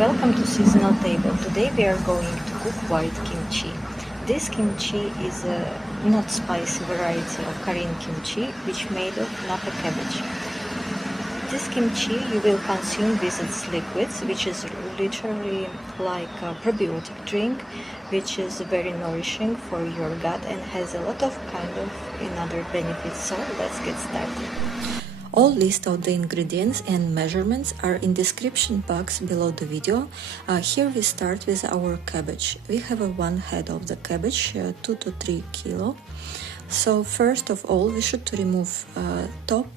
Welcome to Seasonal Table. Today we are going to cook white kimchi. This kimchi is a not spicy variety of Korean kimchi which made of Napa cabbage. This kimchi you will consume with its liquids, which is literally like a probiotic drink, which is very nourishing for your gut and has a lot of other benefits. So let's get started. All list of the ingredients and measurements are in description box below the video. Here we start with our cabbage. We have one head of the cabbage, 2 to 3 kilo. So first of all, we should remove top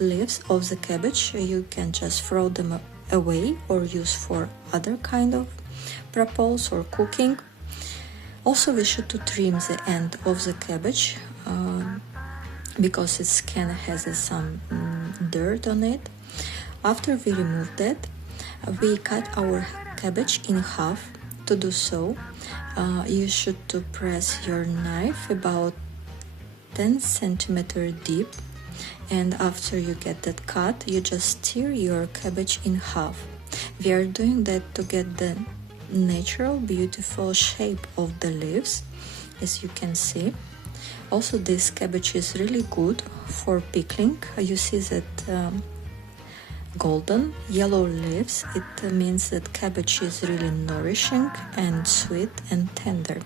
leaves of the cabbage. You can just throw them away or use for other kind of purpose or cooking. Also, we should trim the end of the cabbage because its skin has some dirt on it. After we remove that, we cut our cabbage in half. To do so, you should press your knife about 10 centimeter deep, and after you get that cut, you just tear your cabbage in half. We are doing that to get the natural, beautiful shape of the leaves, as you can see. Also, this cabbage is really good for pickling. You see that golden yellow leaves. It means that cabbage is really nourishing and sweet and tender.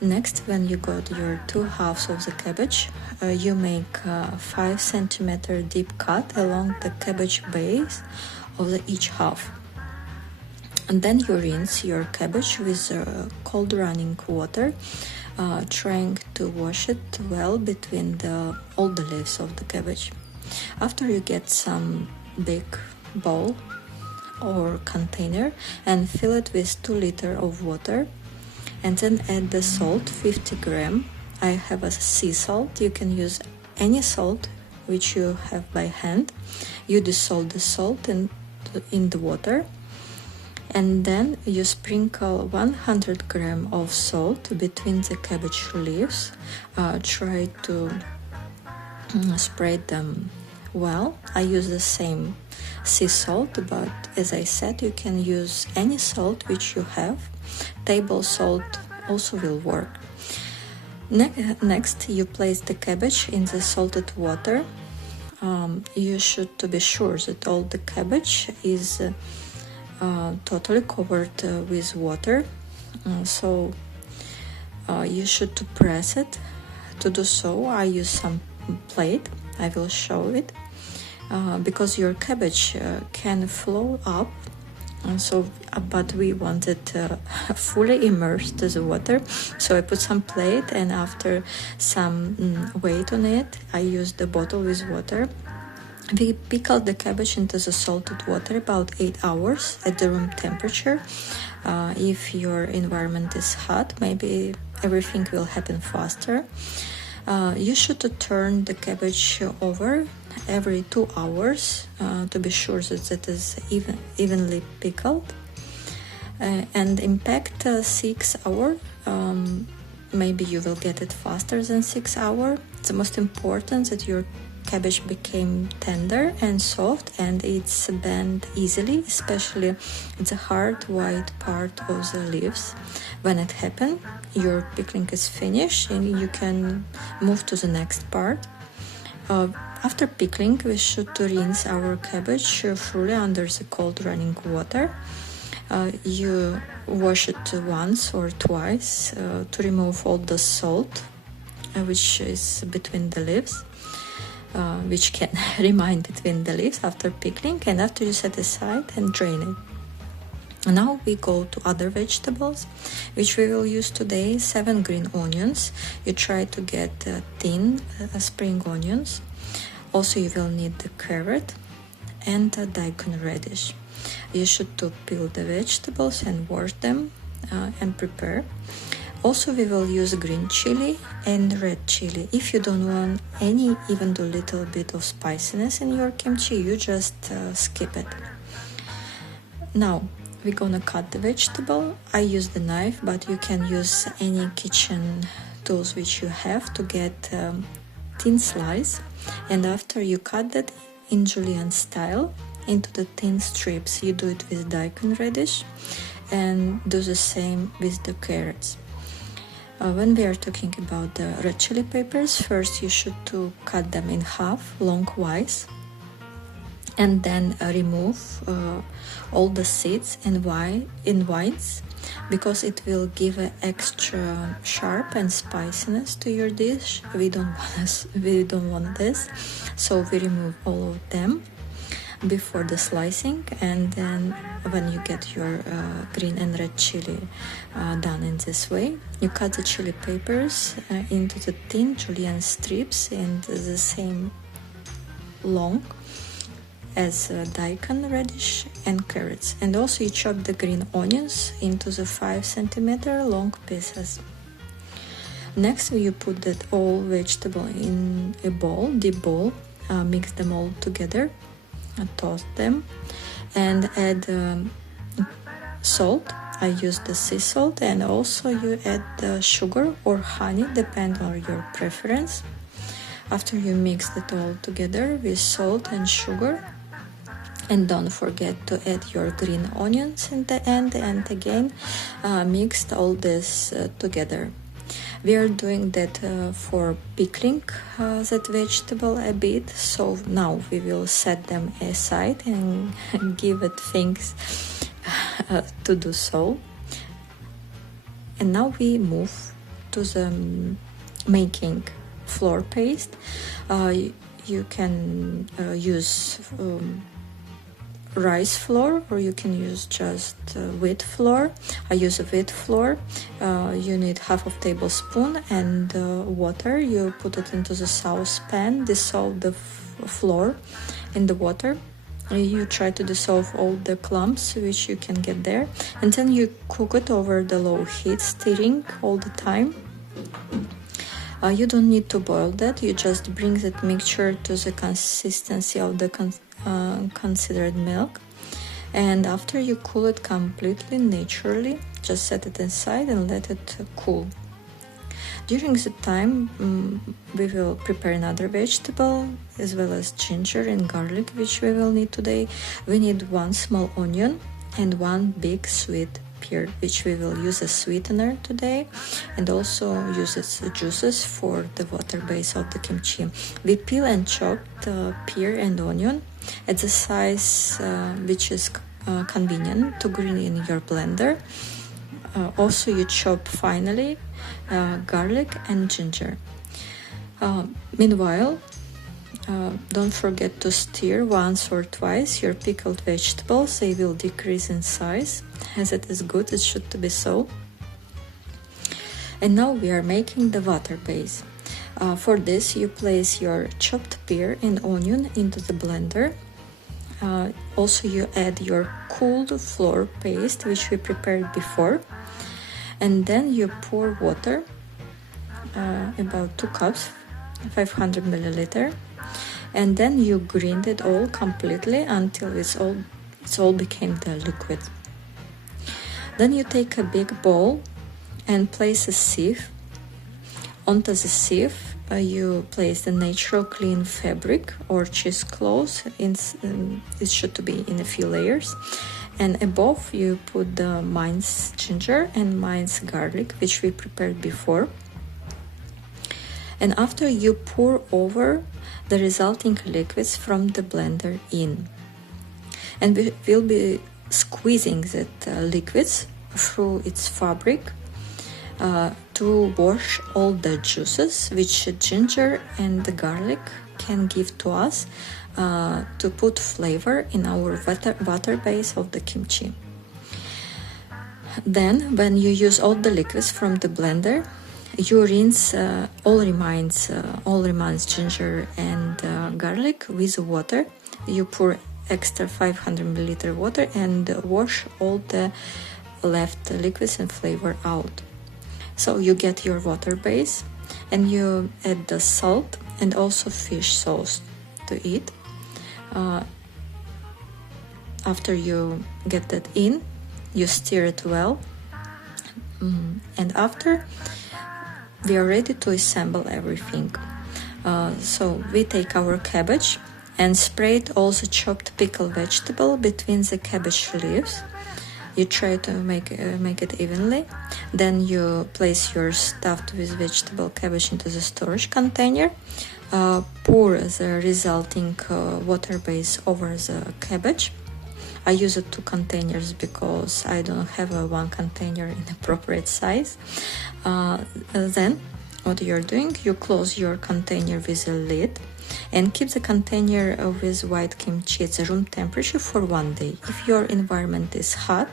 Next, when you got your two halves of the cabbage, you make a 5 centimeter deep cut along the cabbage base of each half. And then you rinse your cabbage with cold running water, trying to wash it well between all the leaves of the cabbage. After you get some big bowl or container and fill it with 2 liters of water, and then add the salt, 50 gram. I have a sea salt. You can use any salt which you have by hand. You dissolve the salt in the water, and then you sprinkle 100 gram of salt between the cabbage leaves. Try to spread them well. I use the same sea salt, but as I said, you can use any salt which you have. Table salt also will work. Next, you place the cabbage in the salted water. You should be sure that all the cabbage is totally covered with water. So you should press it. To do so, I use some plate. I will show it because your cabbage can flow up. But we want it fully immersed in the water. So I put some plate, and after some weight on it, I use the bottle with water. We pickle the cabbage into the salted water about 8 hours at the room temperature. If your environment is hot, maybe everything will happen faster. You should turn the cabbage over every 2 hours to be sure that it is evenly pickled. And impact 6 hours. Maybe you will get it faster than 6 hours. It's the most important that your cabbage became tender and soft, and it's bent easily, especially the hard white part of the leaves. When it happens, your pickling is finished and you can move to the next part. After pickling, we should rinse our cabbage fully under the cold running water. You wash it once or twice to remove all the salt which is between the leaves. Which can remain between the leaves after pickling, and after you set aside and drain it. Now we go to other vegetables which we will use today. 7 green onions. You try to get thin spring onions. Also you will need the carrot and daikon radish. You should peel the vegetables and wash them and prepare. Also, we will use green chili and red chili. If you don't want even a little bit of spiciness in your kimchi, you just skip it. Now, we're gonna cut the vegetable. I use the knife, but you can use any kitchen tools which you have to get thin slice. And after you cut that in julienne style, into the thin strips. You do it with daikon radish and do the same with the carrots. When we are talking about the red chili peppers, first you should to cut them in half longwise, and then remove all the seeds in whites, because it will give an extra sharp and spiciness to your dish. We don't want this, so we remove all of them before the slicing. And then when you get your green and red chili done in this way, you cut the chili peppers into the thin julienne strips in the same long as daikon radish and carrots. And also you chop the green onions into the 5 centimeter long pieces. Next you put that all vegetable in a bowl, deep bowl, mix them all together, toast them, and add salt. I use the sea salt, and also you add the sugar or honey, depend on your preference. After you mix it all together with salt and sugar, and don't forget to add your green onions in the end, and again mix all this together. We are doing that for pickling that vegetable a bit, so now we will set them aside and give it things to do so. And now we move to the making flour paste. You can use rice flour, or you can use just wheat flour. I use a wheat flour. You need half of tablespoon and water. You put it into the saucepan, dissolve the flour in the water. You try to dissolve all the clumps which you can get there, and then you cook it over the low heat, stirring all the time. You don't need to boil that, you just bring that mixture to the consistency of the considered milk, and after you cool it completely naturally, just set it inside and let it cool. During the time we will prepare another vegetable as well as ginger and garlic, which we will need today. We need 1 small onion and 1 big sweet pear, which we will use as sweetener today, and also use its juices for the water base of the kimchi. We peel and chop the pear and onion at the size which is convenient to green in your blender. Also you chop finally garlic and ginger. Meanwhile, don't forget to stir once or twice your pickled vegetables. They will decrease in size. As it is good, it should be so. And now we are making the water base. For this, you place your chopped pear and onion into the blender. Also, you add your cooled flour paste, which we prepared before. And then you pour water, about 2 cups, 500 milliliter. And then you grind it all completely until it's all became the liquid. Then you take a big bowl and place a sieve. Onto the sieve you place the natural clean fabric or cheesecloth. It should be in a few layers, and above you put the minced ginger and minced garlic, which we prepared before. And after you pour over the resulting liquids from the blender in, and we will be squeezing that liquids through its fabric to wash all the juices which ginger and the garlic can give to us to put flavor in our water base of the kimchi. Then when you use all the liquids from the blender, you rinse all remains ginger and garlic with water. You pour extra 500 milliliter water and wash all the left liquids and flavor out. So you get your water base, and you add the salt and also fish sauce to it. After you get that in, you stir it well, and after we are ready to assemble everything. So we take our cabbage And spread also chopped pickled vegetable between the cabbage leaves. You try to make it evenly. Then you place your stuffed with vegetable cabbage into the storage container. Pour the resulting water base over the cabbage. I use 2 containers because I don't have one container in appropriate size. Then what you're doing, you close your container with a lid and keep the container with white kimchi at the room temperature for 1 day. If your environment is hot,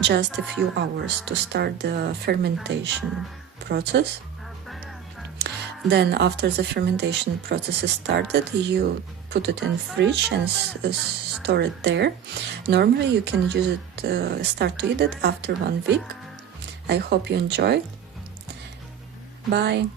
just a few hours to start the fermentation process. Then after the fermentation process is started, you put it in fridge and store it there. Normally you can use it, start to eat it after 1 week. I hope you enjoy. Bye.